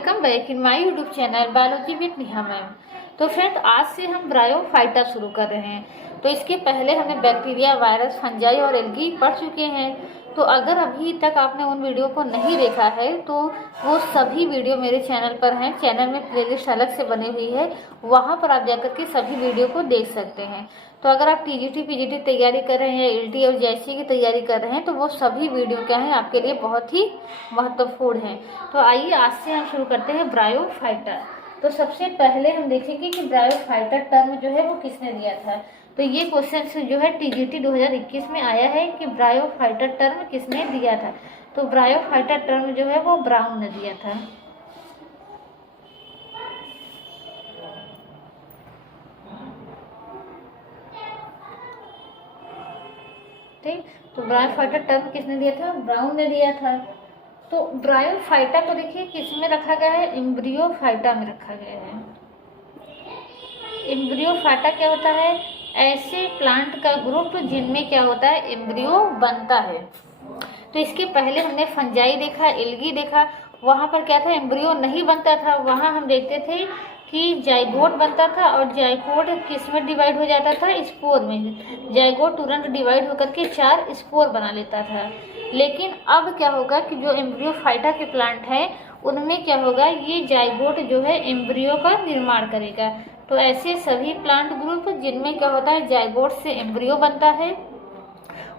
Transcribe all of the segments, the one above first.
Welcome back in my YouTube channel biology with Neha ma'am. तो friend, आज से हम ब्रायोफाइटा शुरू कर रहे हैं। तो इसके पहले हमने बैक्टीरिया, वायरस, फंजाई और एल्गी पढ़ चुके हैं। तो अगर अभी तक आपने उन वीडियो को नहीं देखा है तो वो सभी वीडियो मेरे चैनल पर हैं। चैनल में प्लेलिस्ट अलग से बनी हुई है, वहाँ पर आप जाकर के सभी वीडियो को देख सकते हैं। तो अगर आप टीजीटी, पीजीटी तैयारी कर रहे हैं या एलटी और जेएससी की तैयारी कर रहे हैं तो वो सभी वीडियो क्या हैं आपके लिए बहुत ही महत्वपूर्ण हैं। तो आइए आज से हम शुरू करते हैं ब्रायोफाइटा। तो सबसे पहले हम देखेंगे कि ब्रायोफाइटा टर्म जो है वो किसने दिया था। तो ये क्वेश्चन जो है टीजीटी 2021 में आया है कि ब्रायोफाइटा टर्म किसने दिया था। तो ब्रायोफाइटा टर्म जो है वो ब्राउन ने दिया था। ठीक, तो ब्रायोफाइटा टर्म किसने दिया था? ब्राउन ने दिया था। तो ब्रायोफाइटा को देखिए किस में रखा गया है? एम्ब्रियोफाइटा में रखा गया है। एम्ब्रियोफाइटा क्या होता है? ऐसे प्लांट का ग्रुप जिनमें क्या होता है? एम्ब्रियो बनता है। तो इसके पहले हमने फंजाई देखा, एल्गी देखा। वहाँ पर क्या था? एम्ब्रियो नहीं बनता था। वहाँ हम देखते थे कि जाइगोट बनता था और जाइगोट किस में डिवाइड हो जाता था? स्पोर में। जाइगोट तुरंत डिवाइड होकर के 4 स्पोर बना लेता था। लेकिन अब क्या होगा कि जो एम्ब्रियोफाइटा के प्लांट हैं उनमें क्या होगा? ये जाइगोट जो है एम्ब्रियो का निर्माण करेगा। तो ऐसे सभी प्लांट ग्रुप जिनमें क्या होता है? जाइगोट से एम्ब्रियो बनता है,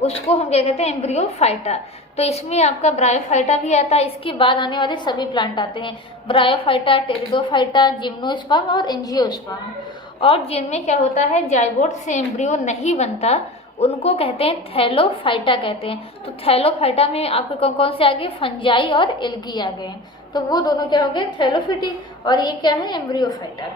उसको हम क्या कहते हैं? एम्ब्रियोफाइटा। तो इसमें आपका ब्रायोफाइटा भी आता है। इसके बाद आने वाले सभी प्लांट आते हैं, ब्रायोफाइटा, टेरिडोफाइटा, जिम्नोस्पर्म और एंजियोस्पर्म। और जिनमें क्या होता है? जाइगोट से एम्ब्रियो नहीं बनता, उनको कहते हैं थैलोफाइटा कहते हैं। तो थैलोफाइटा में आपके कौन कौन से आ गए? फंजाई और एल्गी आ गए। तो वो दोनों क्या हो गए? थैलोफिटिक। और ये क्या है? एम्ब्रियोफाइटा।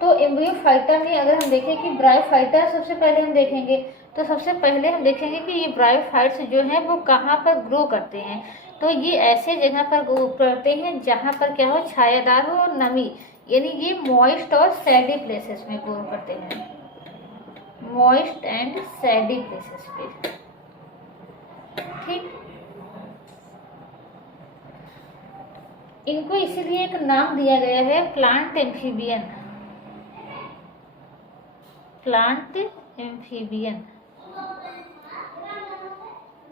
तो एम्ब्रियोफाइटा में अगर हम देखें कि ब्रायोफाइटा सबसे पहले हम देखेंगे, तो सबसे पहले हम देखेंगे कि ये ब्रायोफाइट्स जो हैं वो कहाँ पर ग्रो करते हैं। तो ये ऐसे जगह पर ग्रो करते हैं जहाँ पर क्या हो? छायादार हो और नमी, यानी ये मॉइस्ट और सैडी प्लेसेस में ग्रो करते हैं। मॉइस्ट एंड सैडी प्लेसेस पे। ठीक, इनको इसीलिए एक नाम दिया गया है प्लांट एम्फीबियन। Plant amphibian.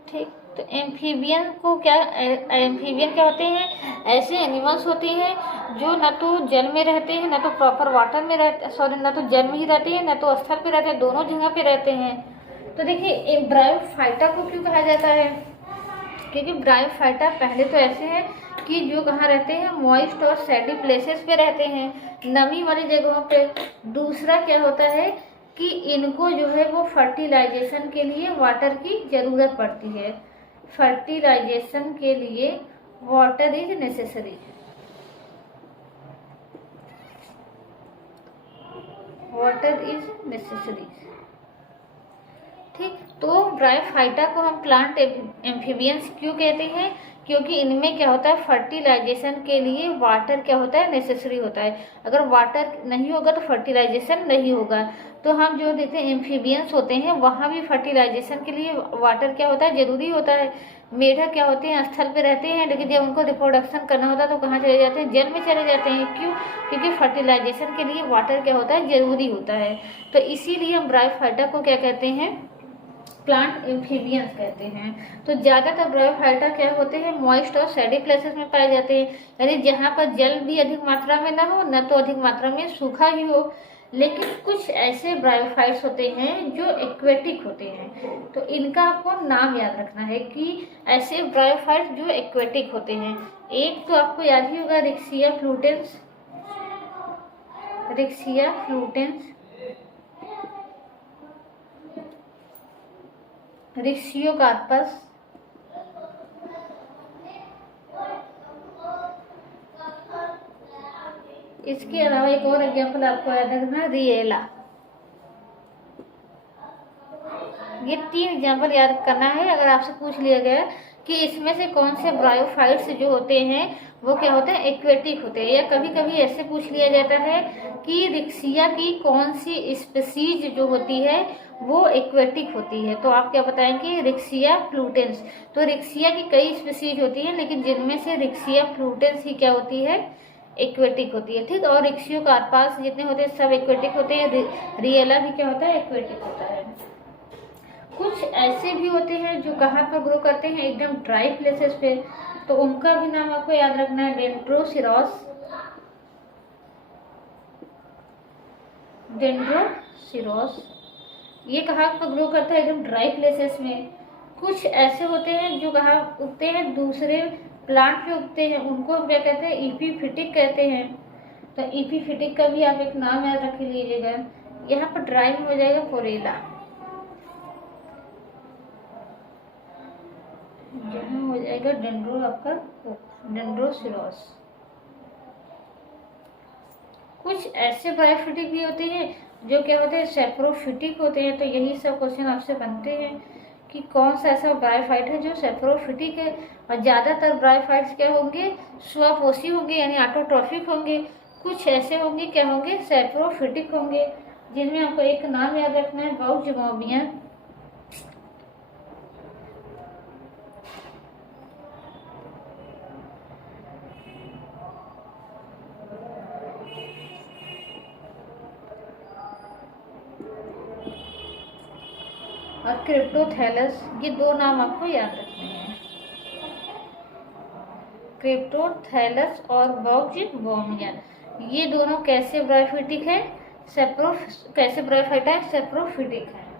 ठीक, तो एम्फीबियन को क्या, एम्फीबियन क्या होते हैं? ऐसे एनिमल्स होते हैं जो न तो जल में रहते हैं, न तो प्रॉपर वाटर में रहते, सॉरी, न तो जल में ही रहते हैं न तो स्थल पे रहते हैं, दोनों जगह पे रहते हैं। तो देखिए ब्रायोफाइटा को क्यों कहा जाता है? क्योंकि ब्रायोफाइटा पहले तो ऐसे हैं कि जो कहाँ रहते हैं? मॉइस्ट और सैडी प्लेसेस पे रहते हैं, नमी वाली जगहों पे। दूसरा क्या होता है कि इनको जो है वो फर्टिलाइजेशन के लिए वाटर की ज़रूरत पड़ती है। फर्टिलाइजेशन के लिए water is necessary. Water is necessary. ठीक, तो ब्रायोफाइटा को हम प्लांट एम्फीबियंस क्यों कहते हैं? क्योंकि इनमें क्या होता है? फर्टिलाइजेशन के लिए वाटर क्या होता है? नेसेसरी होता है। अगर वाटर नहीं होगा तो फर्टिलाइजेशन नहीं होगा। तो हम जो देखते हैं एम्फीबियंस होते हैं वहाँ भी फर्टिलाइजेशन के लिए वाटर क्या होता है? जरूरी होता है। मेढक क्या होते हैं? स्थल पे रहते हैं, लेकिन जब उनको रिप्रोडक्शन करना होता है तो कहाँ चले जाते हैं? जल में चले जाते हैं। क्यों? क्योंकि फर्टिलाइजेशन के लिए वाटर क्या होता है? जरूरी होता है। तो इसीलिए हम ब्रायोफाइटा को क्या कहते हैं? प्लांट एम्फीबियंस कहते हैं। तो ज़्यादातर ब्रायोफाइटा क्या होते हैं? मॉइस्ट और सैडी प्लेसेस में पाए जाते हैं, यानी जहाँ पर जल भी अधिक मात्रा में ना हो, न तो अधिक मात्रा में सूखा ही हो। लेकिन कुछ ऐसे ब्रायोफाइट्स होते हैं जो एक्वेटिक होते हैं, तो इनका आपको नाम याद रखना है कि ऐसे ब्रायोफाइट्स जो एक्वेटिक होते हैं। एक तो आपको याद ही होगा रिक्सिया फ्लूटेंस। रिक्सिया फ्लूटेंस, रिक्सियोकार्पस, इसके अलावा एक और एग्जाम्पल आपको याद रखना, रिएला। ये 3 एग्जाम्पल याद करना है। अगर आपसे पूछ लिया गया कि इसमें से कौन से ब्रायोफाइट्स जो होते हैं वो क्या होते हैं? एक्वेटिक होते हैं, या कभी कभी ऐसे पूछ लिया जाता है कि रिक्सिया की कौन सी स्पीसीज जो होती है वो एक्वेटिक होती है। तो आप क्या बताएंगे, रिक्सिया फ्लूटेंस। तो रिक्सिया की कई स्पीसीज होती हैं, लेकिन जिनमें से रिक्सिया फ्लूटेंस ही क्या होती है, एक्वेटिक होती है। ठीक, और रिक्सियों के आसपास जितने होते हैं सब एक्वेटिक होते हैं। रिएला भी क्या होता है, एक्वेटिक होता है। कुछ ऐसे भी होते हैं जो कहाँ पर ग्रो करते हैं, एकदम ड्राई प्लेसेस पे, तो उनका भी नाम आपको याद रखना है, डेंड्रोसिरॉस। डेंड्रोसिरॉस ये कहाँ पर ग्रो करता है, एकदम ड्राई प्लेसेस में। कुछ ऐसे होते हैं जो कहाँ उगते हैं, दूसरे प्लांट पे उगते हैं, उनको क्या कहते हैं, ईपीफिटिक कहते हैं। तो ईपीफिटिक का भी आप एक नाम याद रख लीजिएगा। यहाँ पर ड्राई में हो जाएगा फोरेला, यहाँ हो जाएगा आपका डेंड्रोसिरॉस। कुछ ऐसे ब्रायोफिटिक भी होते हैं जो क्या होते हैं, सेप्रोफिटिक होते हैं। तो यही सब क्वेश्चन आपसे बनते हैं कि कौन सा ऐसा ब्रायोफाइट है जो सेप्रोफिटिक है। और ज़्यादातर ब्रायोफाइट्स क्या होंगे, स्वपोषी होंगे, यानी ऑटोट्रॉफिक होंगे। कुछ ऐसे होंगे क्या होंगे, सेप्रोफिटिक होंगे, जिनमें आपको एक नाम याद रखना है, बाउजिमोबिया। और क्रिप्टोथैलस, ये दो नाम आपको याद रखने हैं, क्रिप्टोथैलस और बाउजिमोबिया। ये दोनों कैसे ब्रायोफिटिक है, कैसे ब्रायोफाइट है, सेप्रोफिटिक है।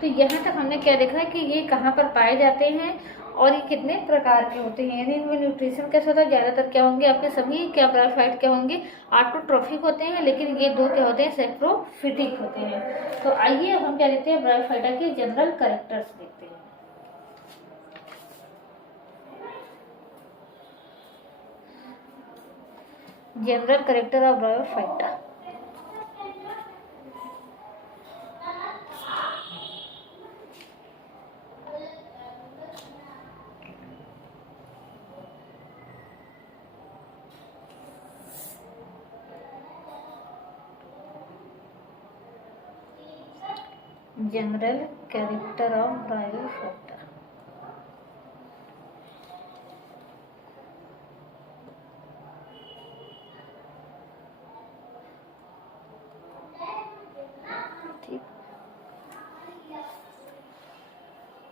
तो यहाँ तक हमने क्या देखा है कि ये कहाँ पर पाए जाते हैं और ये कितने प्रकार के होते हैं, यानी इनमें न्यूट्रिशन कैसा होता है, ज़्यादातर क्या होंगे आपके सभी क्या ब्रायोफाइट क्या होंगे, ऑटोट्रॉफिक होते हैं, लेकिन ये दो क्या होते हैं, सेप्रोफिटिक होते हैं। तो आइए अब हम क्या देखते हैं, ब्रायोफाइटा के जनरल कैरेक्टर्स देखते हैं। General character of bryophyta. General character of bryophyta. ठीक,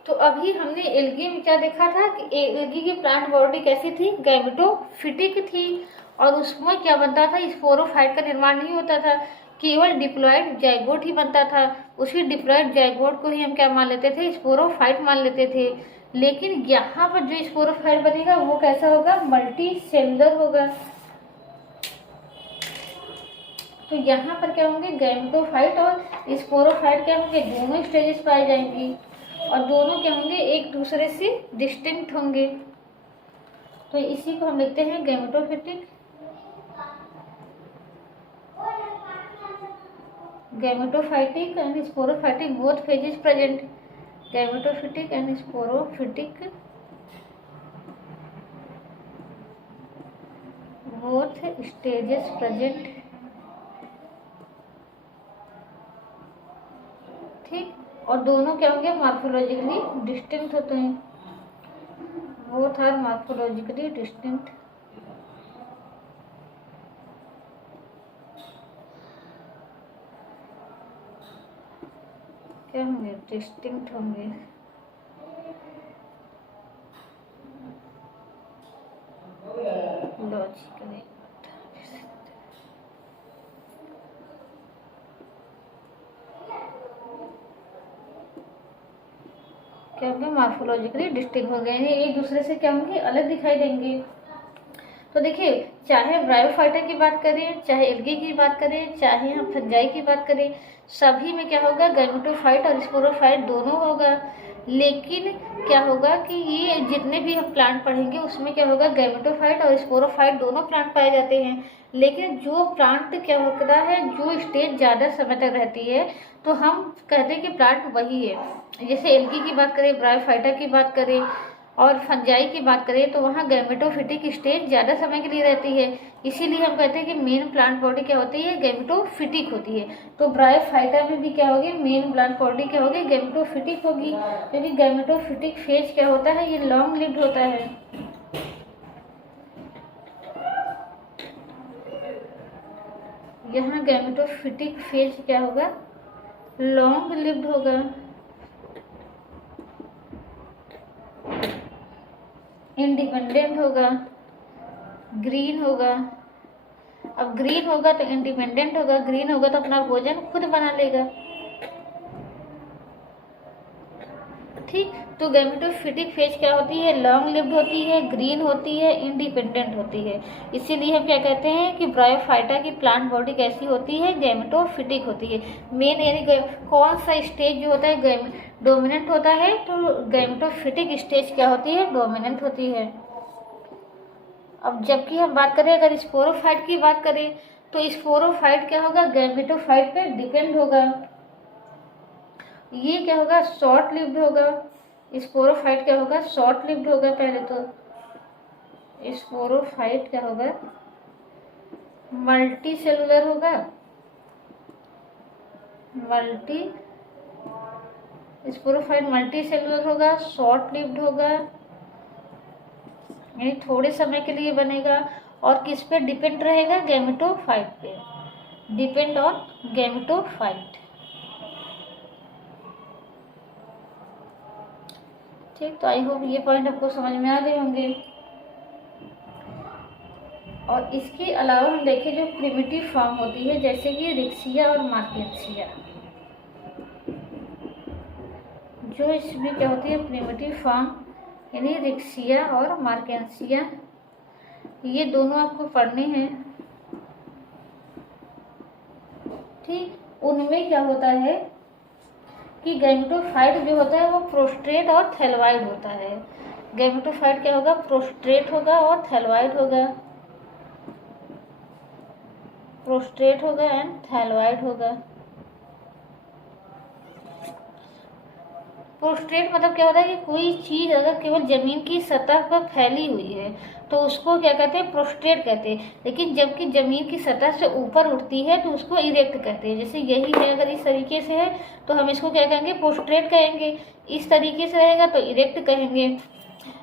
तो अभी हमने एल्गी में क्या देखा था कि एल्गी की प्लांट बॉडी कैसी थी, गैमेटोफिटिक थी, और उसमें क्या बनता था, स्पोरोफाइट का निर्माण नहीं होता था, केवल डिप्लॉयड जाइगोट ही बनता था। उसी डिप्लॉयड जाइगोट को ही हम क्या मान लेते थे, स्पोरोफाइट मान लेते थे। लेकिन यहाँ पर जो स्पोरोफाइट बनेगा वो कैसा होगा, मल्टी सेलुलर होगा। तो यहाँ पर क्या होंगे, गैमेटोफाइट और स्पोरोफाइट क्या होंगे, दोनों स्टेजेस पाए जाएंगी, और दोनों क्या होंगे, एक दूसरे से डिस्टिंक्ट होंगे। तो इसी को हम लिखते हैं gametophytic, gametophytic and sporophytic, both phases present. Gametophytic and sporophytic, both stages present. ठीक, और दोनों क्या होंगे, मॉर्फोलॉजिकली डिस्टिंक्ट होते हैं, बोथ आर मॉर्फोलॉजिकली डिस्टिंक्ट। क्या होंगे, डिस्टिंक्ट होंगे। लॉजिकली क्या होंगे, मॉर्फोलॉजिकली डिस्टिंक्ट हो गए हैं, एक दूसरे से क्या होंगे, अलग दिखाई देंगे। तो देखिए, चाहे ब्रायोफाइटा की बात करें, चाहे एल्गी की बात करें, चाहे हम फंजाई की बात करें, सभी में क्या होगा, गैमेटोफाइट और स्पोरोफाइट दोनों होगा। लेकिन क्या होगा कि ये जितने भी हम प्लांट पढ़ेंगे उसमें क्या होगा, गैमेटोफाइट और स्पोरोफाइट दोनों प्लांट पाए जाते हैं। लेकिन जो प्लांट क्या होता है, जो स्टेज ज़्यादा समय तक रहती है, तो हम कहते हैं कि प्लांट वही है। जैसे एल्गी की बात करें, ब्रायोफाइटा की बात करें, और फंजाई की बात करें तो वहाँ गैमेटोफिटिक स्टेज ज़्यादा समय के लिए रहती है, इसीलिए हम कहते हैं कि मेन प्लांट बॉडी क्या होती है, गैमेटोफिटिक होती है। तो ब्रायोफाइटा में भी क्या होगी, मेन प्लांट बॉडी क्या होगी, गैमेटोफिटिक होगी, क्योंकि गैमेटोफिटिक फेज क्या होता है, ये लॉन्ग लिव्ड होता है। यहाँ गैमेटोफिटिक फेज क्या होगा, लॉन्ग लिव्ड होगा। इंडिपेंडेंट होगा, ग्रीन होगा। अब ग्रीन होगा तो इंडिपेंडेंट होगा, ग्रीन होगा तो अपना भोजन खुद बना लेगा। ठीक, तो गैमेटोफिटिक फेज क्या होती है, लॉन्ग लिव्ड होती है, ग्रीन होती है, इंडिपेंडेंट होती है। इसीलिए हम क्या कहते हैं कि ब्रायोफाइटा की प्लांट बॉडी कैसी होती है, गैमेटोफिटिक होती है। मेन यानी कौन सा स्टेज जो होता है डोमिनेंट होता है, तो गैमेटोफिटिक स्टेज क्या होती है, डोमिनेंट होती है। अब जबकि हम बात करें अगर स्पोरोफाइट की बात करें तो स्पोरोफाइट क्या होगा, गैमेटोफाइट पे डिपेंड होगा। ये क्या होगा, शॉर्ट लिव्ड होगा। स्पोरोफाइट क्या होगा, शॉर्ट लिव्ड होगा। पहले तो स्पोरोफाइट क्या होगा, मल्टी सेलुलर होगा, स्पोरोफाइट मल्टी सेलुलर होगा, शॉर्ट लिव्ड होगा, यानी थोड़े समय के लिए बनेगा। और किस पे डिपेंड रहेगा, गैमेटोफाइट पे, डिपेंड ऑन गैमेटोफाइट। ठीक, तो आई होप ये पॉइंट आपको समझ में आ गए होंगे। और इसके अलावा हम देखें जो प्रिमिटिव फॉर्म होती है, जैसे कि रिक्सिया और मार्केंसिया, जो इसमें क्या होती है, प्रिमिटिव फॉर्म यानी रिक्सिया और मार्केंसिया, ये दोनों आपको पढ़ने हैं। ठीक, उनमें क्या होता है कि गैमेटोफाइट जो होता है वो प्रोस्ट्रेट और थैलॉइड होता है। गैमेटोफाइट क्या होगा, प्रोस्ट्रेट होगा और थैलॉइड होगा, प्रोस्ट्रेट होगा एंड थैलॉइड होगा। प्रोस्ट्रेट मतलब क्या होता है कि कोई चीज अगर केवल जमीन की सतह पर फैली हुई है तो उसको क्या कहते हैं, प्रोस्ट्रेट कहते हैं। लेकिन जबकि जमीन की सतह से ऊपर उठती है तो उसको इरेक्ट कहते हैं। जैसे यही है, अगर इस तरीके से है तो हम इसको क्या कहेंगे, प्रोस्ट्रेट कहेंगे। इस तरीके से रहेगा तो इरेक्ट कहेंगे।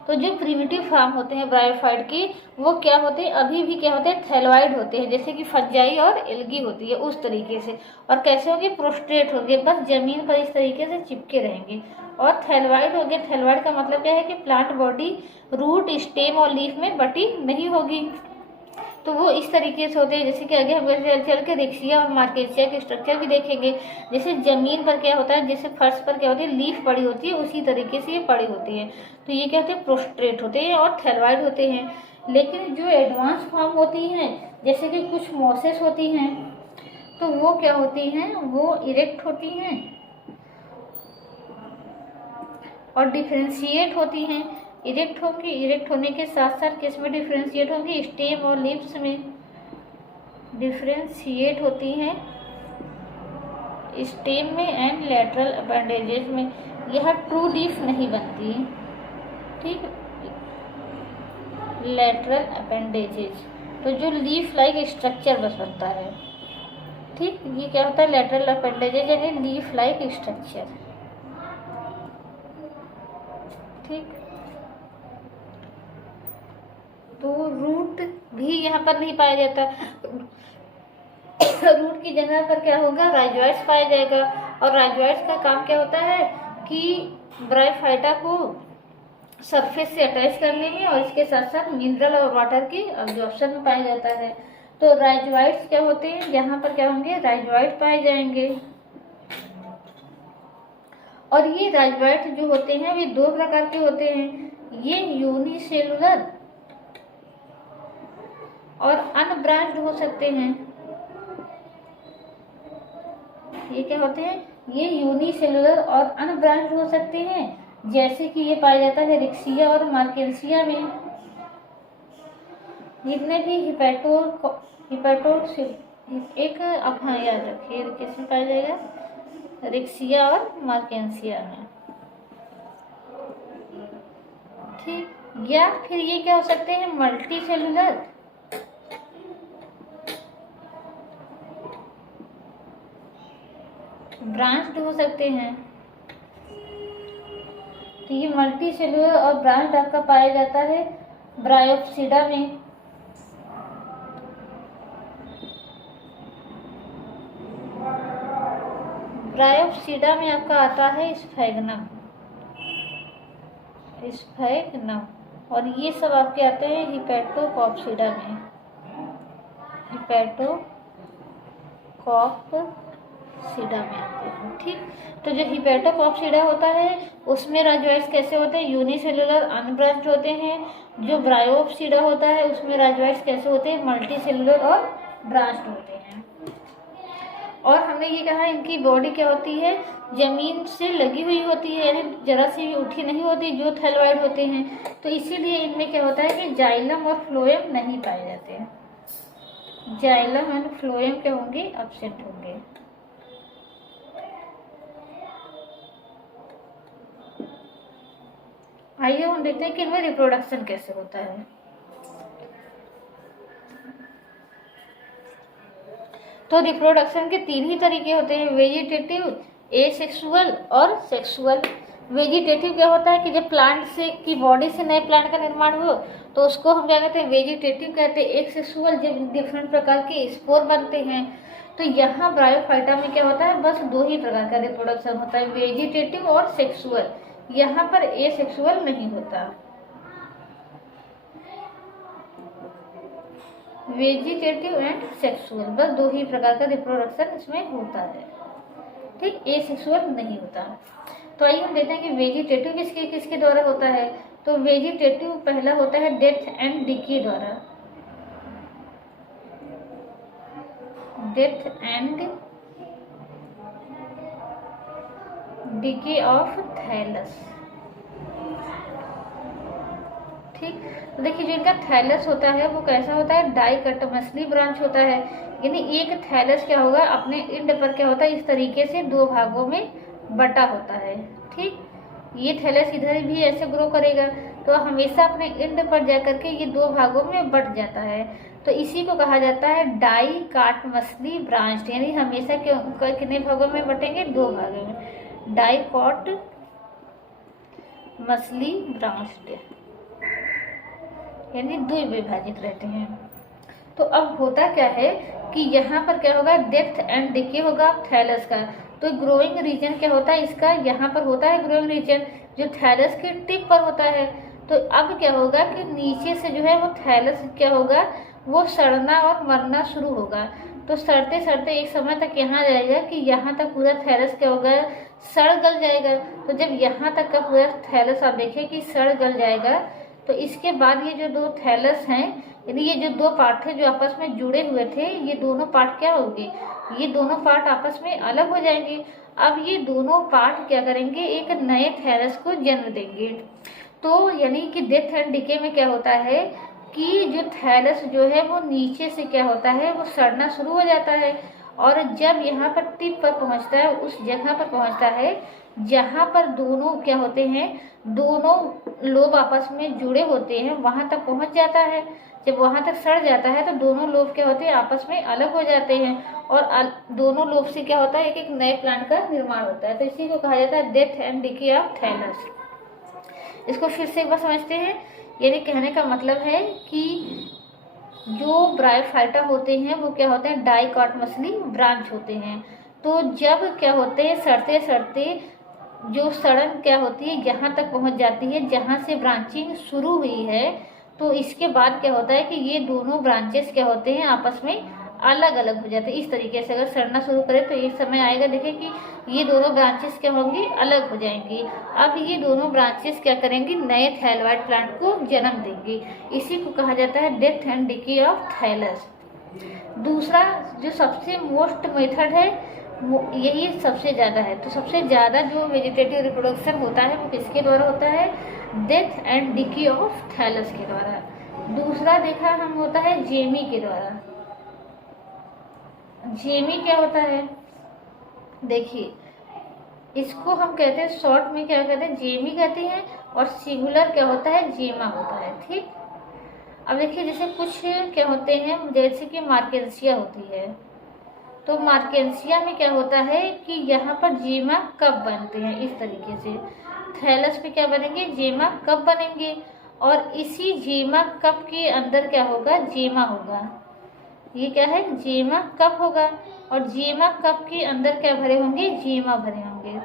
तो जो प्रिमिटिव फॉर्म होते हैं ब्रायोफाइट की, वो क्या होते हैं, अभी भी क्या होते हैं, थैलॉइड होते हैं, जैसे कि फंजाई और एल्गी होती है उस तरीके से। और कैसे होंगे, प्रोस्ट्रेट होंगे, बस जमीन पर इस तरीके से चिपके रहेंगे। और थैलॉइड हो गए, थैलॉइड का मतलब क्या है कि प्लांट बॉडी रूट, स्टेम और लीफ में बटी नहीं होगी। तो वो इस तरीके से होते हैं। जैसे कि आगे हम चल के रिक्सिया और मार्केसिया के स्ट्रक्चर भी देखेंगे। जैसे जमीन पर क्या होता है, जैसे फर्श पर क्या होती है, लीफ पड़ी होती है, उसी तरीके से ये पड़ी होती है। तो ये क्या होते हैं, प्रोस्ट्रेट होते हैं और थैलॉइड होते हैं। लेकिन जो एडवांस फॉर्म होती हैं, जैसे कि कुछ मॉसेस होती हैं, तो वो क्या होती हैं, वो इरेक्ट होती हैं और डिफ्रेंशिएट होती हैं। इरेक्ट होंगी, इरेक्ट होने के साथ साथ किस में डिफ्रेंशिएट होंगी, स्टेम और लीव्स में डिफ्रेंशिएट होती हैं, स्टेम में एंड लेटरल अपेंडेजेस में। यह ट्रू लीफ नहीं बनती। ठीक, लेटरल अपेंडेजेस, तो जो लीफ लाइक स्ट्रक्चर बस बनता है। ठीक, ये क्या होता है, लेटरल अपेंडेजेस यानी लीफ लाइक स्ट्रक्चर। ठीक, तो रूट भी यहाँ पर नहीं पाया जाता। रूट की जगह पर क्या होगा, राइजोइड्स पाया जाएगा। और राइजोइड्स का काम क्या होता है कि ब्रायोफाइटा को सरफेस से अटैच करने में और इसके साथ साथ मिनरल और वाटर की अब्जॉर्प्शन में पाया जाता है। तो राइजोइड्स क्या होते हैं, यहाँ पर क्या होंगे, राइजोइड पाए जाएंगे। और ये राइजोइड जो होते हैं वे दो प्रकार के होते हैं, ये यूनिसेलुलर और अनब्रांच्ड हो सकते हैं। ये क्या होते हैं, ये यूनिसेलुलर और अनब्रांच्ड हो सकते हैं। जैसे कि ये पाया जाता है रिक्सिया और मार्केंसिया में। जितने भी एक अब हाँ याद रखिए, किसमें पाया जाएगा, रिक्सिया और मार्केंसिया में। ठीक, या फिर ये क्या हो सकते हैं, मल्टी सेलुलर ब्रांच्ड हो सकते हैं। तो ये मल्टी सेलुलर और ब्रांच आपका पाया जाता है ब्रायोप्सिडा में। ब्रायोप्सिडा में आपका आता है स्फैग्नम, स्फैग्नम, और ये सब आपके आते हैं हिपैटोकॉप्सिडा में, हिपैटोकॉप्सिडा में आते हैं। ठीक, तो जो हिपैटोकॉप्सिडा होता है उसमें राजवाइड्स कैसे होते हैं, यूनिसेलुलर अनब्रांच्ड होते हैं। जो ब्रायोप्सिडा होता है उसमें राजवाइड्स कैसे होते हैं, मल्टी सेलुलर और ब्रांच्ड होते हैं। और हमने ये कहा इनकी बॉडी क्या होती है, जमीन से लगी हुई होती है, यानी जरा सी भी उठी नहीं होती जो थैलोइड होते हैं। तो इसीलिए इनमें क्या होता है कि जाइलम और फ्लोएम नहीं पाए जाते हैं, जाइलम एंड फ्लोएम क्या होंगे, एब्सेंट होंगे। आइए हम देखते हैं कि इनमें रिप्रोडक्शन कैसे होता है। तो रिप्रोडक्शन के 3 ही तरीके होते हैं, वेजिटेटिव, एसेक्सुअल और सेक्सुअल। वेजिटेटिव क्या होता है कि जब प्लांट से की बॉडी से नए प्लांट का निर्माण हो तो उसको हम क्या कहते हैं, वेजिटेटिव कहते हैं। एसेक्सुअल जब डिफरेंट प्रकार के स्पोर बनते हैं। तो यहाँ ब्रायोफाइटा में क्या होता है, बस 2 ही प्रकार का रिप्रोडक्शन होता है, वेजिटेटिव और सेक्सुअल। यहाँ पर एसेक्सुअल नहीं होता, वेजिटेटिव एंड सेक्सुअल, बस 2 ही प्रकार का रिप्रोडक्शन इसमें होता है। ठीक, एसेक्सुअल नहीं होता। तो आइए हम देखते हैं कि वेजिटेटिव किसके किसके द्वारा होता है। तो वेजिटेटिव पहला होता है डेथ एंड डिके द्वारा, death and decay of thallus. ठीक, तो देखिए जो इनका थैलस होता है वो कैसा होता है, डाइकोटोमसली ब्रांच होता है। यानी एक थैलस क्या होगा, अपने एंड पर क्या होता है, इस तरीके से 2 भागों में बटा होता है। ठीक, ये थैलस इधर भी ऐसे ग्रो करेगा तो हमेशा अपने एंड पर जाकर के ये 2 भागों में बट जाता है। तो इसी को कहा जाता है डाइकोटोमसली ब्रांच, यानी हमेशा कितने भागों में बटेंगे, 2 भागों में, डाइकोटोमसली ब्रांच्ड, यानी 2 विभाजित रहते हैं। तो अब होता क्या है कि यहाँ पर क्या होगा, डेप्थ एंड डिके होगा थैलस का। तो ग्रोइंग रीजन क्या होता है इसका, यहाँ पर होता है ग्रोइंग रीजन जो थैलस के टिप पर होता है। तो अब क्या होगा कि नीचे से जो है वो थैलस क्या होगा, वो सड़ना और मरना शुरू होगा। तो सड़ते सड़ते एक समय तक यहाँ जाएगा कि यहाँ तक पूरा थैलस क्या होगा, सड़ गल जाएगा। तो जब यहाँ तक का पूरा थैलस आप देखिए कि सड़ गल जाएगा, तो इसके बाद ये जो 2 थैलस हैं, यानी ये जो 2 पार्ट थे जो आपस में जुड़े हुए थे, ये दोनों पार्ट क्या होंगे, ये दोनों पार्ट आपस में अलग हो जाएंगे। अब ये दोनों पार्ट क्या करेंगे, एक नए थैलस को जन्म देंगे। तो यानी कि डेथ एंड डिके में क्या होता है कि जो थैलस जो है वो नीचे से क्या होता है, वो सड़ना शुरू हो जाता है। और जब यहाँ पर टिप पर पहुँचता है, उस जगह पर पहुँचता है जहाँ पर दोनों क्या होते हैं, दोनों लोब आपस में जुड़े होते हैं, वहां तक पहुंच जाता है। जब वहां तक सड़ जाता है तो दोनों लोब क्या होते हैं, आपस में अलग हो जाते हैं और दोनों लोब से क्या होता है, एक एक नए प्लांट का निर्माण होता है। तो इसी को कहा जाता है death and decay of thallus. इसको फिर से एक बार समझते हैं। यानी कहने का मतलब है कि जो ब्रायोफाइटा होते हैं वो क्या होते हैं, डाइकोटोमसली ब्रांच होते हैं। तो जब क्या होते हैं, सड़ते सड़ते जो सड़न क्या होती है यहाँ तक पहुँच जाती है जहाँ से ब्रांचिंग शुरू हुई है। तो इसके बाद क्या होता है कि ये दोनों ब्रांचेस क्या होते हैं, आपस में अलग अलग हो जाते हैं। इस तरीके से अगर सड़ना शुरू करे तो एक समय आएगा देखिए कि ये दोनों ब्रांचेस क्या होंगी, अलग हो जाएंगी। अब ये दोनों ब्रांचेस क्या करेंगी, नए थैलोइड प्लांट को जन्म देंगी। इसी को कहा जाता है death and decay of thallus. दूसरा जो सबसे मोस्ट मेथड है यही सबसे ज़्यादा है। तो सबसे ज़्यादा जो वेजिटेटिव रिप्रोडक्शन होता है वो किसके द्वारा होता है, death and decay of thallus के द्वारा। दूसरा देखा हम होता है जेमी के द्वारा। जेमी क्या होता है, देखिए इसको हम कहते हैं शॉर्ट में क्या कहते हैं, जेमी कहते हैं। और सिंगुलर क्या होता है, जीमा होता है। ठीक, अब देखिए जैसे कुछ क्या होते हैं, जैसे कि मार्केंसिया होती है, तो मार्केंसिया में क्या होता है कि यहाँ पर जीमा कब बनते हैं, इस तरीके से थैलस पे क्या बनेंगे, जीमा कब बनेंगे, और इसी जीमा कप के अंदर क्या होगा, जीमा होगा। ये क्या है, जीमा कप होगा, और जीमा कप के अंदर क्या भरे होंगे, जीमा भरे होंगे,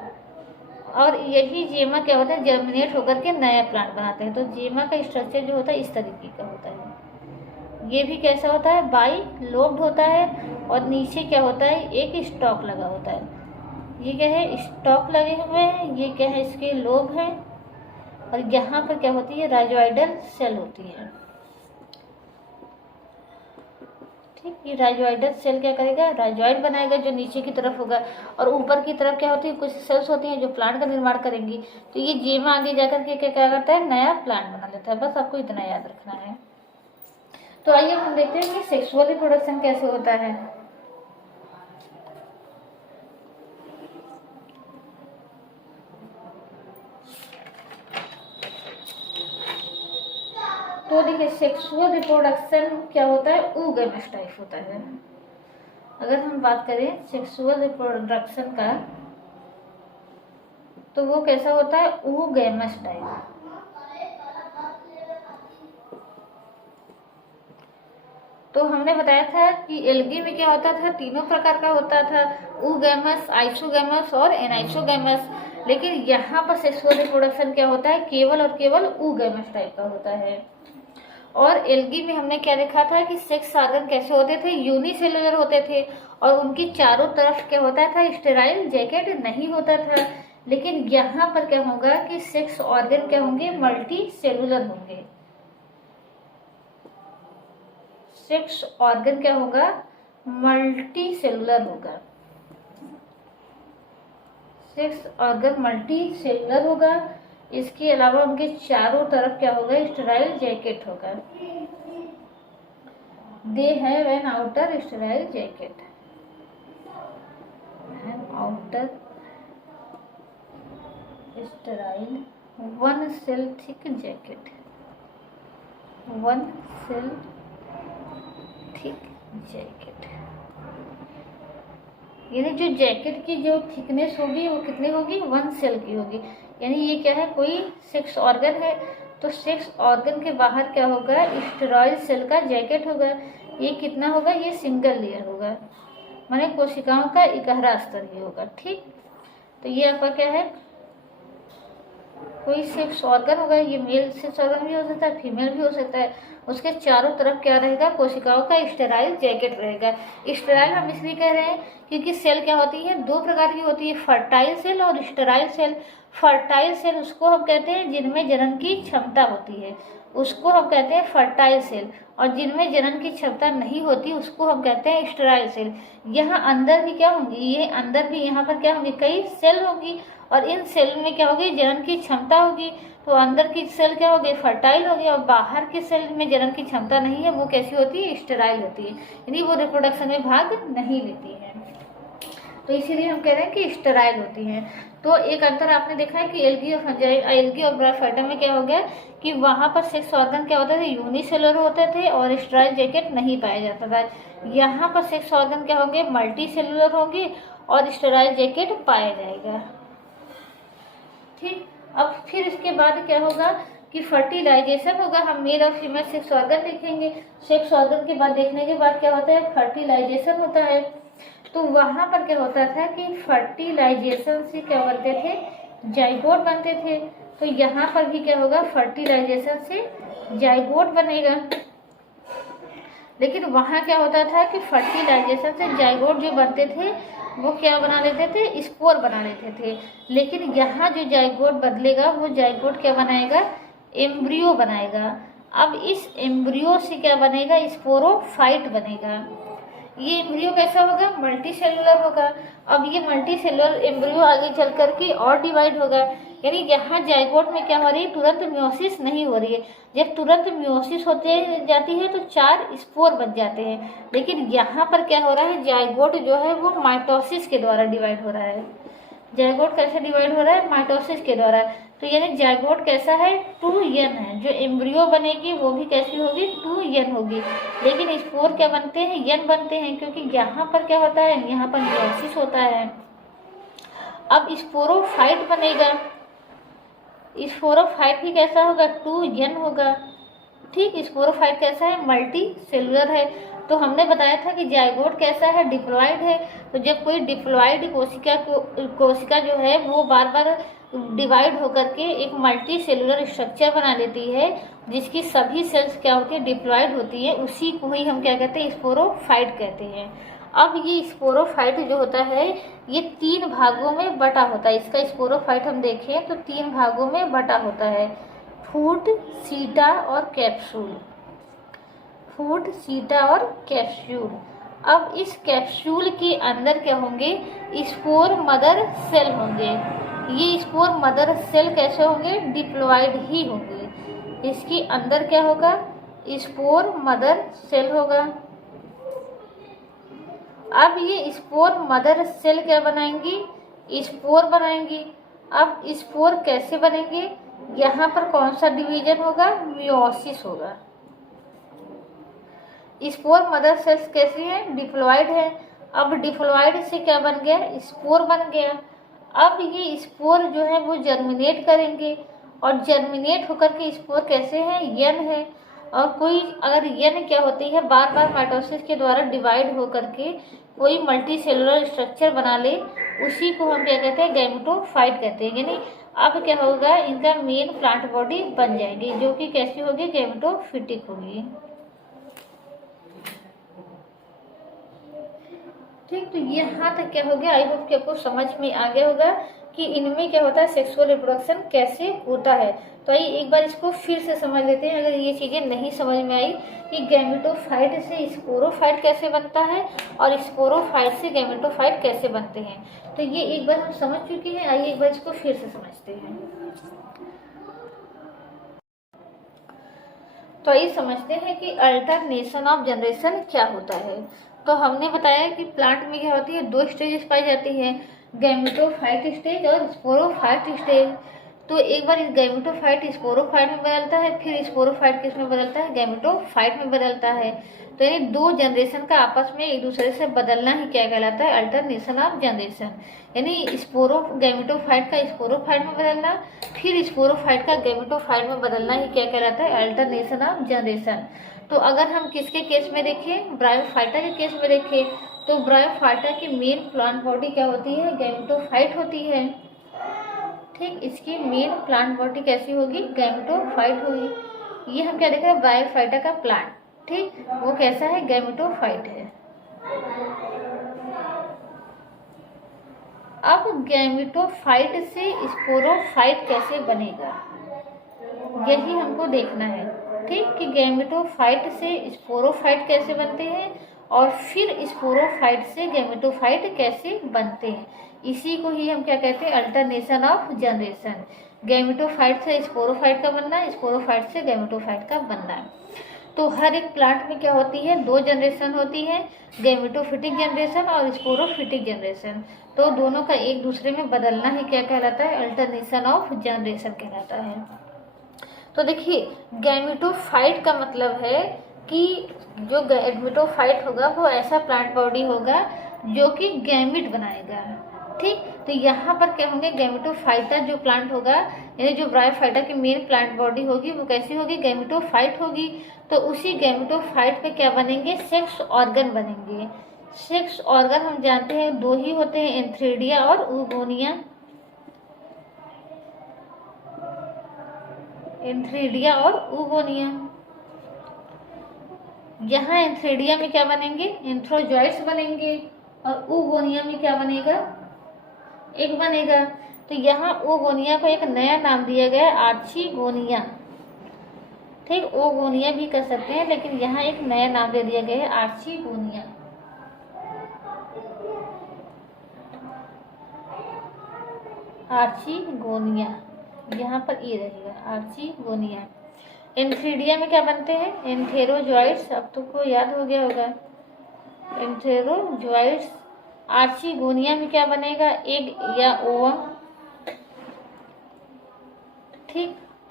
और यही जीमा क्या होता है, जर्मिनेट होकर के नया प्लांट बनाते हैं। तो जीमा का स्ट्रक्चर जो होता है इस तरीके का होता है। ये भी कैसा होता है, बाई लोब्ड होता है, और नीचे क्या होता है, एक स्टॉक लगा होता है। ये क्या है, स्टॉक लगे हुए हैं, ये क्या है, इसके लोब हैं, और यहाँ पर क्या होती है, राइजोइडल सेल होती है। ठीक, ये राइजोइडल सेल क्या करेगा, राइजोइड बनाएगा जो नीचे की तरफ होगा, और ऊपर की तरफ क्या होती है, कुछ सेल्स होती हैं जो प्लांट का निर्माण करेंगी। तो ये जीमा आगे जाकर के क्या करता है, नया प्लांट बना लेता है। बस आपको इतना याद रखना है। तो आइए हम देखते हैं कि सेक्सुअल रिप्रोडक्शन कैसे होता है। तो देखिए सेक्सुअल रिप्रोडक्शन क्या होता है, oogamous टाइप होता है। अगर हम बात करें सेक्सुअल रिप्रोडक्शन का, तो वो कैसा होता है, oogamous टाइप। तो हमने बताया था कि एल्गी में क्या होता था, तीनों प्रकार का होता था, oogamous, आइसोगैमस और एनाइसोगैमस। लेकिन यहाँ पर सेक्सुअल रिप्रोडक्शन क्या होता है, केवल और केवल oogamous टाइप का होता है। और एल्गी में हमने क्या देखा था कि सेक्स ऑर्गन कैसे होते थे, यूनिसेलुलर होते थे, और उनकी चारों तरफ क्या होता था, स्टेराइल जैकेट नहीं होता था। लेकिन यहाँ पर क्या होगा कि सेक्स ऑर्गन क्या होंगे, मल्टी सेलुलर होंगे। सेक्स ऑर्गन क्या होगा, मल्टी सेलुलर होगा। सेक्स ऑर्गन मल्टी सेलुलर होगा। इसके अलावा उनके चारों तरफ क्या होगा, स्टेराइल जैकेट होगा। They have an outer sterile jacket, outer sterile one cell thick jacket, one cell thick jacket. यानी जो जैकेट की जो थिकनेस होगी वो कितनी होगी, वन सेल की होगी। यानी ये क्या है, कोई सेक्स ऑर्गन है, तो सेक्स ऑर्गन के बाहर क्या होगा, स्टेरॉइड सेल का जैकेट होगा। ये कितना होगा, ये सिंगल लेयर होगा, माने कोशिकाओं का इकहरा स्तर ही होगा। ठीक, तो ये आपका क्या है, कोई सेक्स ऑर्गन होगा, ये मेल सेक्स ऑर्गन भी हो सकता है, फीमेल भी हो सकता है। उसके चारों तरफ क्या रहेगा, कोशिकाओं का स्टेराइल जैकेट रहेगा। स्टेराइल हम इसलिए कह रहे हैं क्योंकि सेल क्या होती है, दो प्रकार की होती है, फर्टाइल सेल और स्टेराइल सेल। फर्टाइल सेल उसको हम कहते हैं जिनमें जनन की क्षमता होती है, उसको हम कहते हैं फर्टाइल सेल, और जिनमें जनन की क्षमता नहीं होती उसको हम कहते हैं स्टेराइल सेल। यहाँ अंदर भी क्या होंगी, ये अंदर भी यहाँ पर क्या होंगी, कई सेल होंगी, और इन सेल में क्या होगी, जनन की क्षमता होगी। तो अंदर की सेल क्या होगी, फर्टाइल होगी, और बाहर की सेल में जनन की क्षमता नहीं है, वो कैसी होती है, स्टेराइल होती है, यानी वो रिप्रोडक्शन में भाग नहीं लेती है। तो इसीलिए हम कह रहे हैं कि स्टेराइल होती हैं। तो एक अंतर आपने देखा है कि एल्गी और फंजाई, एल्गी और ब्रायोफाइटा में क्या हो गया कि वहाँ पर सेक्स ऑर्गन क्या होते थे, यूनिसेलुलर होते थे, और स्टेराइल जैकेट नहीं पाया जाता था। यहाँ पर सेक्स ऑर्गन क्या होंगे, मल्टी सेलुलर होंगे, और स्टेराइल जैकेट पाया जाएगा। ठीक, अब फिर इसके बाद क्या होगा कि फर्टिलाइजेशन होगा। हम मेल और फीमेल सेक्स ऑर्गन देखेंगे। सेक्स ऑर्गन के बाद देखने के बाद क्या होता है, फर्टिलाइजेशन होता है। तो वहाँ पर क्या होता था कि फर्टिलाइजेशन से क्या बनते थे, जाइगोट बनते थे। तो यहाँ पर भी क्या होगा, फर्टिलाइजेशन से जाइगोट बनेगा। लेकिन वहाँ क्या होता था कि फर्टिलाइजेशन से जाइगोट जो बनते थे वो क्या बना लेते थे, स्पोर बना लेते थे। लेकिन यहाँ जो जाइगोट बदलेगा वो जाइगोट क्या बनाएगा, एम्ब्रियो बनाएगा। अब इस एम्ब्रियो से क्या बनेगा, स्पोरोफाइट बनेगा। ये एम्ब्रियो कैसा होगा, मल्टी सेलुलर होगा। अब ये मल्टी सेलुलर एम्ब्रियो आगे चल करके और डिवाइड होगा। यानी यहाँ जाइगोट में क्या हो रही है, तुरंत म्योसिस नहीं हो रही है। जब तुरंत म्योसिस होते जाती है तो 4 स्पोर बन जाते हैं। लेकिन यहाँ पर क्या हो रहा है, जाइगोट जो है वो माइटोसिस के द्वारा डिवाइड हो रहा है। जाइगोट कैसे डिवाइड हो रहा है, माइटोसिस के द्वारा। तो यानी जाइगोट कैसा है, 2n है। जो एम्ब्रियो बनेगी वो भी कैसी होगी, 2n होगी। लेकिन स्पोर क्या बनते हैं, n बनते हैं, क्योंकि यहाँ पर क्या होता है, यहाँ पर मियोसिस होता है। अब स्पोरोफाइट बनेगा, स्पोरोफाइट भी कैसा होगा, 2n होगा। ठीक, स्पोरोफाइट कैसा है, मल्टी सेलुलर है। तो हमने बताया था कि जाइगोट कैसा है, डिप्लॉइड है। तो जब कोई डिप्लॉइड कोशिका जो है वो बार बार डिवाइड होकर के एक मल्टी सेलुलर स्ट्रक्चर बना लेती है, जिसकी सभी सेल्स क्या होती है, डिप्लॉइड होती है, उसी को ही हम क्या कहते हैं, स्पोरोफाइट कहते हैं। अब ये स्पोरोफाइट जो होता है ये 3 भागों में बटा होता है। इसका स्पोरोफाइट हम देखें तो 3 भागों में बटा होता है, फूड, सीटा और कैप्सूल। फूड, सीटा और कैप्सूल। अब इस कैप्सूल के अंदर क्या होंगे, स्पोर मदर सेल होंगे। ये स्पोर मदर सेल कैसे होंगे, डिप्लॉइड ही होंगे। इसके अंदर क्या होगा, स्पोर मदर सेल होगा। अब ये स्पोर मदर सेल क्या बनाएंगी, स्पोर बनाएंगी। अब स्पोर कैसे बनेंगे, यहाँ पर कौन सा डिवीजन होगा, मियोसिस होगा। स्पोर मदर सेल्स कैसी है, डिप्लॉइड है। अब डिप्लॉइड से क्या बन गया, स्पोर बन गया। अब ये स्पोर जो है वो जर्मिनेट करेंगे, और जर्मिनेट होकर के स्पोर कैसे है, यन है। और कोई अगर यन क्या होती है, बार बार माइटोसिस के द्वारा डिवाइड होकर के कोई मल्टी सेलुलर स्ट्रक्चर बना ले, उसी को हम क्या कहते हैं, गैमेटोफाइट कहते हैं। यानी अब क्या होगा, इनका मेन प्लांट बॉडी बन जाएगी, जो कि कैसी होगी, गैमेटोफिटिक होगी। ठीक, तो यहाँ तक क्या हो गया, आई होप कि आपको समझ में आ गया होगा कि इनमें क्या होता है, सेक्सुअल रिप्रोडक्शन कैसे होता है। तो आइए एक बार इसको फिर से समझ लेते हैं, अगर ये चीज़ें नहीं समझ में आई कि गैमेटोफाइट से स्पोरोफाइट कैसे बनता है और स्पोरोफाइट से गैमेटोफाइट कैसे बनते हैं। तो ये एक बार हम समझ चुके हैं, आइए एक बार इसको फिर से समझते हैं। तो आइए समझते हैं कि अल्टरनेशन ऑफ जनरेशन क्या होता है। तो हमने बताया कि प्लांट में क्या होती है, 2 स्टेजेस पाई जाती है, गैमेटोफाइट स्टेज और स्पोरोफाइट स्टेज। तो एक बार गैमेटोफाइट स्पोरोफाइट में बदलता है, फिर स्पोरोफाइट किस में बदलता है, गैमेटोफाइट में बदलता है। तो यानी 2 जनरेशन का आपस में एक दूसरे से बदलना ही क्या कहलाता है, अल्टरनेशन ऑफ जनरेशन। यानी गैमेटोफाइट का स्पोरोफाइट में बदलना, फिर स्पोरोफाइट का गैमेटोफाइट में बदलना ही क्या कहलाता है, अल्टरनेशन ऑफ जनरेशन। तो अगर हम किसके केस में देखें, ब्रायोफाइटा के केस में देखें, तो ब्रायोफाइटा की मेन प्लांट बॉडी क्या होती है, गैमेटोफाइट होती है। ठीक, इसकी मेन प्लांट बॉडी कैसी होगी, गैमेटोफाइट होगी। ये हम क्या देख रहे हैं, ब्रायोफाइटा का प्लांट, ठीक, वो कैसा है, गैमेटोफाइट है। अब गैमेटोफाइट से स्पोरोफाइट कैसे बनेगा, यही हमको देखना है। ठीक, कि गैमेटोफाइट से स्पोरोफाइट कैसे बनते हैं और फिर स्पोरोफाइट से गैमेटोफाइट कैसे बनते हैं, इसी को ही हम क्या कहते हैं, अल्टरनेशन ऑफ जनरेशन। गैमेटोफाइट से स्पोरोफाइट का बनना, स्पोरोफाइट से गैमेटोफाइट का बनना। तो हर एक प्लांट में क्या होती है, 2 जनरेशन होती है, गैमेटोफिटिक जनरेशन और स्पोरोफिटिक जनरेशन। तो दोनों का एक दूसरे में बदलना ही क्या कहलाता है, अल्टरनेशन ऑफ जनरेशन कहलाता है। तो देखिए, गैमेटोफाइट का मतलब है कि जो गैमेटोफाइट होगा वो ऐसा प्लांट बॉडी होगा जो कि गैमिट बनाएगा। ठीक, तो यहाँ पर क्या होंगे, गैमेटोफाइटा जो प्लांट होगा, यानी जो ब्रायोफाइटा की मेन प्लांट बॉडी होगी वो कैसी होगी, गैमेटोफाइट होगी। तो उसी गैमेटोफाइट पे क्या बनेंगे, सेक्स ऑर्गन बनेंगे। सेक्स ऑर्गन हम जानते हैं 2 ही होते हैं, एंथ्रेडिया और oogonia। एंथ्रेडिया और oogonia। यहाँ एंथ्रेडिया में क्या बनेंगे, एंथ्रोजॉइड्स बनेंगे, और oogonia में क्या बनेगा, एक बनेगा। तो यहाँ oogonia को एक नया नाम दिया गया है, आर्चिगोनिया। ठीक, oogonia भी कर सकते हैं, लेकिन यहाँ एक नया नाम दे दिया गया है, आर्चिगोनिया। आर्चिगोनिया, यहाँ पर ये रहेगा, आर्चिगोनिया। एंथ्रेडिया में क्या बनते हैं, एंथेरोजॉइड्स, अब तुमको याद हो गया होगा, एंथेरोजॉइड्स। आर्चिगोनिया में क्या बनेगा, एग या ओवम।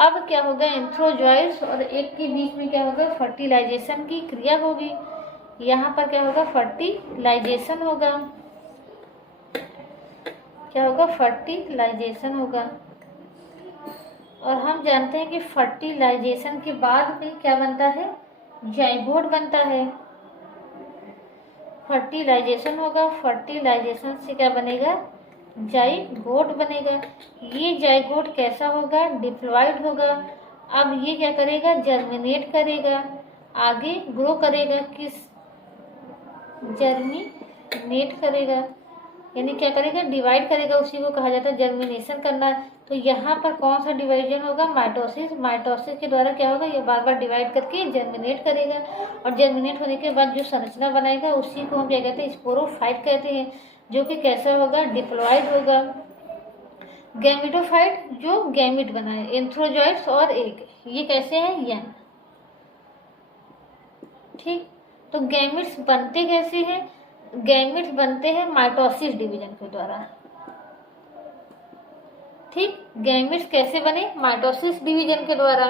अब क्या होगा, एंथ्रोजॉइड्स और एग के बीच में क्या होगा, फर्टिलाइजेशन की क्रिया होगी। यहाँ पर क्या होगा, फर्टिलाइजेशन होगा। क्या होगा, फर्टिलाइजेशन होगा। और हम जानते हैं कि फर्टिलाइजेशन के बाद में क्या बनता है, जाइगोट बनता है। फर्टिलाइजेशन होगा, फर्टिलाइजेशन से क्या बनेगा, जाइगोट बनेगा। ये जाइगोट कैसा होगा, डिप्लॉयड होगा। अब ये क्या करेगा, जर्मिनेट करेगा, आगे ग्रो करेगा। किस, जर्मिनेट करेगा, यानी क्या करेगा, डिवाइड करेगा, उसी को कहा जाता है जर्मिनेशन करना। तो यहाँ पर कौन सा डिवीजन होगा, माइटोसिस। माइटोसिस के द्वारा क्या होगा, ये बार बार डिवाइड करके जर्मिनेट करेगा, और जर्मिनेट होने के बाद जो संरचना बनाएगा उसी को हम क्या कहते हैं, स्पोरोफाइट कहते हैं, जो कि कैसा होगा, डिप्लॉयड होगा। गैमेटोफाइट जो गैमिट बनाए, एंथ्रोजॉइड्स और एग, ये कैसे हैं, यंग। ठीक, तो गैमिट्स बनते कैसे हैं, गैमिट्स बनते हैं माइटोसिस डिवीजन के द्वारा। ठीक, गैमिट्स कैसे बने, माइटोसिस डिवीजन के द्वारा।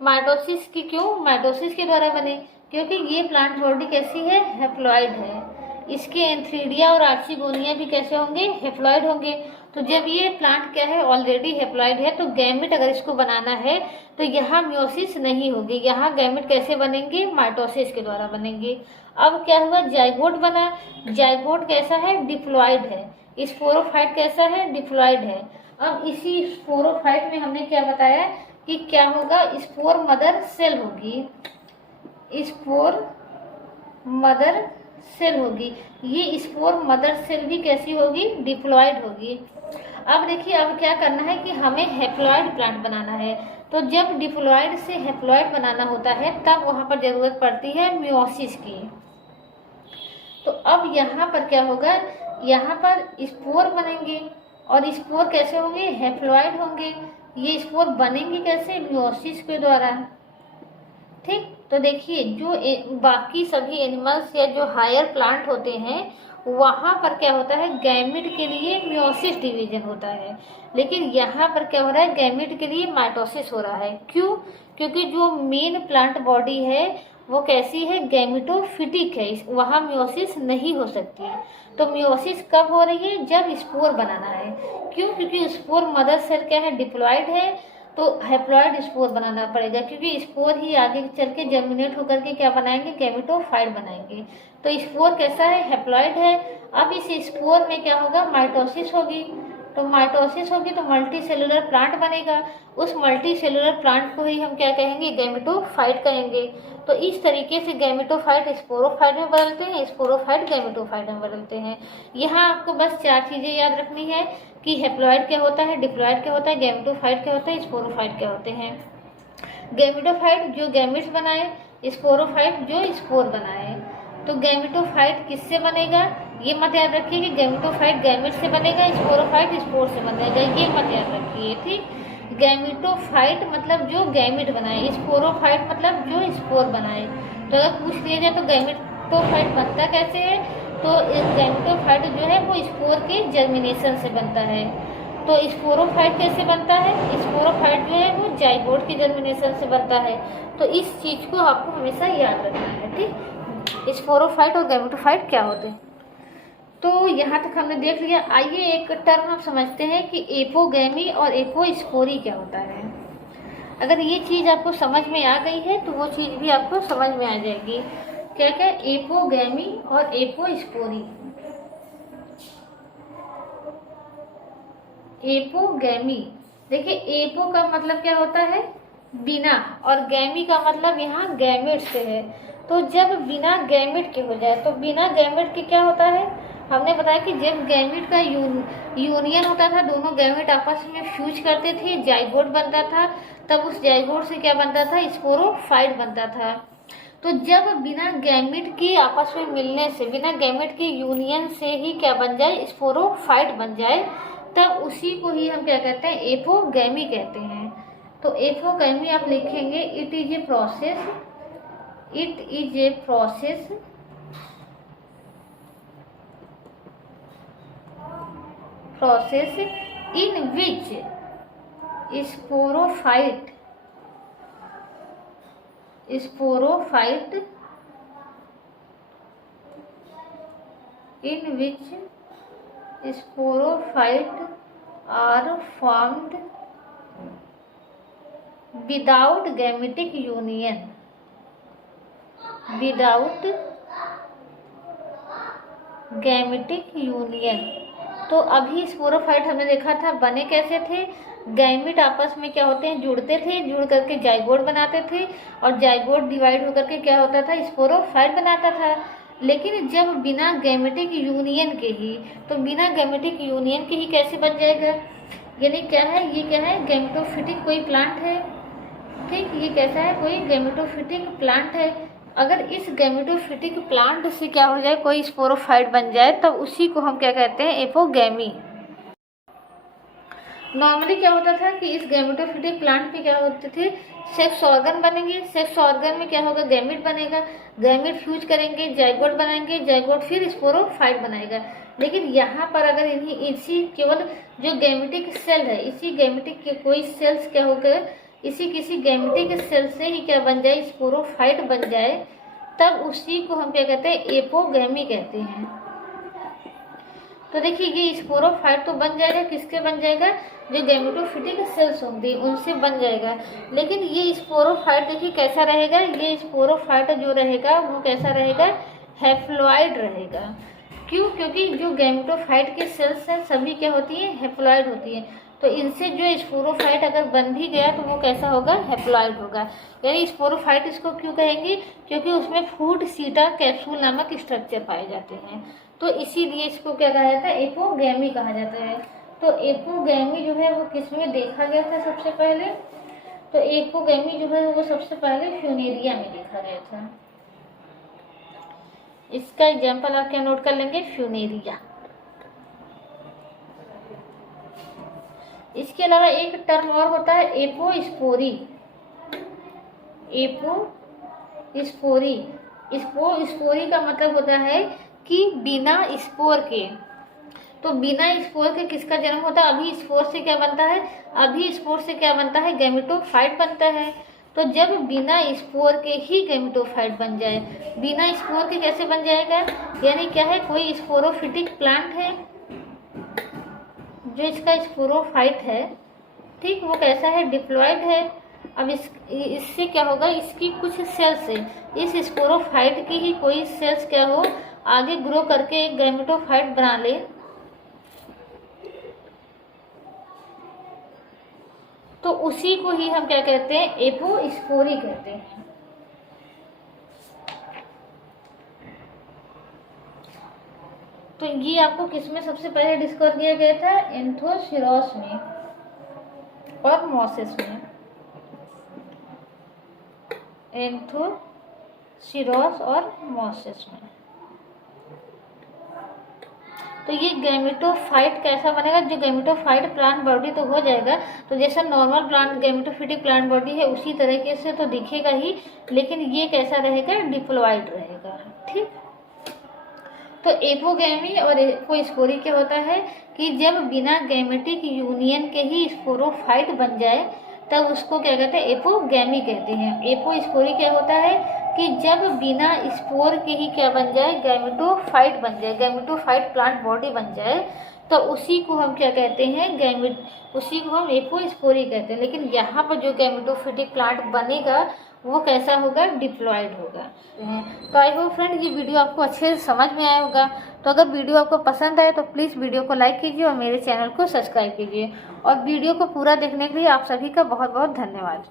माइटोसिस की क्यों, माइटोसिस के द्वारा बने, क्योंकि ये प्लांट बॉडी कैसी है, हेप्लॉइड है। इसके एंथ्रीडिया और आर्चिगोनिया भी कैसे होंगे, हेप्लॉइड होंगे। तो जब ये प्लांट क्या है, ऑलरेडी हेप्लॉइड है, तो गैमिट अगर इसको बनाना है तो यहाँ म्योसिस नहीं होगी। यहाँ गैमिट कैसे बनेंगे, माइटोसिस के द्वारा बनेंगे। अब क्या हुआ, जाइगोट बना। जाइगोट कैसा है, डिप्लॉइड है। स्पोरोफाइट कैसा है, डिप्लॉइड है। अब इसी स्पोरोफाइट में हमने क्या बताया कि क्या होगा, स्पोर मदर सेल होगी। स्पोर मदर सेल होगी। ये स्पोर मदर सेल भी कैसी होगी, डिप्लॉइड होगी। अब देखिए, अब क्या करना है कि हमें हेप्लॉइड प्लांट बनाना है। तो जब डिप्लॉइड से हेप्लॉइड बनाना होता है तब वहां पर जरूरत पड़ती है म्योसिस की। तो अब यहाँ पर क्या होगा, यहाँ पर स्पोर बनेंगे, और स्पोर कैसे होंगे, हेप्लॉइड होंगे। ये स्पोर बनेंगे कैसे, म्योसिस के द्वारा। ठीक, तो देखिए जो बाकी सभी एनिमल्स या जो हायर प्लांट होते हैं वहां पर क्या होता है, गैमिट के लिए म्योसिस डिवीजन होता है, लेकिन यहाँ पर क्या हो रहा है, गैमिट के लिए माइटोसिस हो रहा है। क्यों, क्योंकि जो मेन प्लांट बॉडी है वो कैसी है, गैमिटोफिटिक है, वहाँ म्योसिस नहीं हो सकती। तो म्योसिस कब हो रही है, जब स्पोर बनाना है। क्यों, क्योंकि स्पोर मदर सेल क्या है, डिप्लॉइड है, तो हेप्लॉइड स्पोर बनाना पड़ेगा, क्योंकि स्पोर ही आगे चल के जर्मिनेट होकर के क्या बनाएंगे, गैमेटोफाइट बनाएंगे। तो स्पोर कैसा है, हेप्लॉइड है। अब इस स्पोर में क्या होगा, माइटोसिस होगी। तो माइटोसिस होगी तो मल्टी सेलुलर प्लांट बनेगा। उस मल्टी सेलुलर प्लांट को ही हम क्या कहेंगे, गैमेटोफाइट कहेंगे। तो इस तरीके से गैमेटोफाइट स्पोरोफाइट में बदलते हैं, स्पोरोफाइट गैमेटोफाइट में बदलते हैं। यहाँ आपको बस 4 चीजें याद रखनी है कि हेप्लॉइड क्या होता है, डिप्लॉइड क्या होता है, गैमेटोफाइट क्या होता है, स्पोरोफाइट क्या होते हैं। गैमेटोफाइट जो गैमेट्स बनाए, स्पोरोफाइट जो स्पोर बनाए। तो गैमेटोफाइट किससे बनेगा, ये मत याद रखिए कि गैमेटोफाइट गैमेट से बनेगा, स्पोरोफाइट स्पोर से बनेगा, ये मत याद रखिए। ठीक, गैमेटोफाइट मतलब जो गैमेट बनाए, स्पोरोफाइट मतलब जो स्पोर बनाए। तो अगर पूछ लिया जाए तो गैमेटोफाइट बनता कैसे है, तो गैमेटोफाइट जो है वो स्पोर के जर्मिनेशन से बनता है। तो स्पोरोफाइट कैसे बनता है, स्पोरोफाइट जो है वो जाइगोट के जर्मिनेशन से बनता है। तो इस चीज को आपको हमेशा याद रखना है। ठीक, स्पोरोफाइट और गैमेटोफाइट क्या होते हैं। तो यहाँ तक हमने देख लिया। आइए एक टर्म हम समझते हैं कि एपोगैमी और एपोस्पोरी क्या होता है। अगर ये चीज आपको समझ में आ गई है तो वो चीज भी आपको समझ में आ जाएगी। क्या क्या, एपोगैमी और एपोस्पोरी। एपोगैमी, देखिए एपो का मतलब क्या होता है, बिना, और गैमी का मतलब यहाँ गैमेट से है। तो जब बिना गैमेट के हो जाए, तो बिना गैमेट के क्या होता है, हमने बताया कि जब गैमेट का यूनियन होता था, दोनों गैमेट आपस में फ्यूज करते थे, जाइगोट बनता था, तब उस जाइगोट से क्या बनता था, स्पोरोफाइट बनता था। तो जब बिना गैमेट के आपस में मिलने से, बिना गैमेट के यूनियन से ही क्या बन जाए, स्पोरोफाइट बन जाए, तब उसी को ही हम क्या कहते हैं, एपोगैमी कहते हैं। तो एपोगैमी आप लिखेंगे, it is a process, it is a process in which sporophyte in which sporophyte are formed without gametic union. तो अभी स्पोरोफाइट हमने देखा था बने कैसे थे, गैमिट आपस में क्या होते हैं, जुड़ते थे, जुड़ करके जाइगोट बनाते थे और जाइगोट डिवाइड होकर के क्या होता था, स्पोरोफाइट बनाता था। लेकिन जब बिना गैमेटिक यूनियन के ही, तो बिना गैमेटिक यूनियन के ही कैसे बन जाएगा, यानी क्या है, ये क्या है, गैमेटोफिटिक कोई प्लांट है, ठीक, ये कैसा है, कोई गैमेटोफिटिक प्लांट है। अगर इस गैमेटोफिटिक प्लांट से क्या हो जाए, कोई स्पोरोफाइट बन जाए, तब उसी को हम क्या कहते हैं, एपोगैमी। नॉर्मली क्या होता था कि इस गैमेटोफिटिक प्लांट पे क्या होते थे, सेक्स ऑर्गन बनेंगे, सेक्स ऑर्गन में क्या होगा, गैमेट बनेगा, गैमेट फ्यूज करेंगे, जाइगोट बनाएंगे, जाइगोट फिर स्पोरोफाइट बनाएगा। लेकिन यहाँ पर अगर इसी केवल जो गैमेटिक सेल है, इसी गैमेटिक के कोई सेल्स क्या होकर इसी किसी गैमेटिक सेल से ही क्या बन जाए, स्पोरोफाइट बन जाए, तब उसी को हम क्या कहते हैं, एपोगैमी कहते हैं। तो देखिए ये स्पोरोफाइट तो बन जाएगा, किसके बन जाएगा, जो गैमेटोफिटिक सेल्स होंगे उनसे बन जाएगा। लेकिन ये स्पोरोफाइट देखिए कैसा रहेगा, ये स्पोरोफाइट जो रहेगा वो कैसा रहेगा, हैप्लॉइड रहेगा। क्यों, क्योंकि जो गैमेटोफाइट के सेल्स हैं सभी क्या होती है, हैप्लॉइड होती है। तो इनसे जो स्पोरोफाइट अगर बन भी गया तो वो कैसा होगा, हैप्लॉइड होगा। यानी स्पोरोफाइट इसको क्यों कहेंगे, क्योंकि उसमें फूड सीटा कैप्सूल नामक स्ट्रक्चर पाए जाते हैं, तो इसीलिए इसको क्या कहा जाता है, एपोगैमी कहा जाता है। तो एपोगैमी जो है वो किसमें देखा गया था सबसे पहले, तो एपोगैमी जो है वो सबसे पहले फ्यूनेरिया में देखा गया था। इसका एग्जाम्पल आप क्या नोट कर लेंगे, फ्यूनेरिया। इसके अलावा एक टर्म और होता है एपोस्पोरी। एपोस्पोरी का मतलब होता है कि बिना स्पोर के, तो बिना स्पोर के किसका जन्म होता है, अभी स्पोर से क्या बनता है, अभी स्पोर से क्या बनता है, गैमेटोफाइट बनता है। तो जब बिना स्पोर के ही गैमेटोफाइट बन जाए, बिना स्पोर के कैसे बन जाएगा, यानी क्या है, कोई स्पोरोफिटिक प्लांट है जो इसका स्पोरोफाइट है, ठीक, वो कैसा है, डिप्लॉयड है। अब इससे क्या होगा, इसकी कुछ सेल्स है, इस स्पोरोफाइट की ही कोई सेल्स क्या हो, आगे ग्रो करके एक गैमेटोफाइट बना ले, तो उसी को ही हम क्या कहते हैं, एपोस्पोरी कहते हैं। तो ये आपको किसमें सबसे पहले डिस्कवर किया गया था, एंथोसिरोस में और मॉसेस में। एंथोसिरोस और मॉसेस में। तो ये गैमेटोफाइट कैसा बनेगा, जो गैमेटोफाइट प्लांट बॉडी तो हो जाएगा, तो जैसा normal plant gametophytic plant body है उसी तरीके से तो दिखेगा ही, लेकिन ये कैसा रहेगा, डिप्लॉयड रहेगा, ठीक। तो एपोगैमी और एपोस्पोरी क्या होता है कि जब बिना गैमेटिक यूनियन के ही स्पोरोफाइट बन जाए तब उसको क्या कहते हैं, एपोगैमी कहते हैं। एपोस्पोरी क्या होता है कि जब बिना स्पोर के ही क्या बन जाए, गैमेटोफाइट बन जाए, गैमेटोफाइट प्लांट बॉडी बन जाए, तो उसी को हम क्या कहते हैं, उसी को हम एपोस्पोरी कहते हैं। लेकिन यहाँ पर जो गैमेटोफिटिक प्लांट बनेगा वो कैसा होगा, डिप्लॉयड होगा। तो आई होप फ्रेंड ये वीडियो आपको अच्छे से समझ में आया होगा। तो अगर वीडियो आपको पसंद आए तो प्लीज़ वीडियो को लाइक कीजिए और मेरे चैनल को सब्सक्राइब कीजिए, और वीडियो को पूरा देखने के लिए आप सभी का बहुत बहुत धन्यवाद।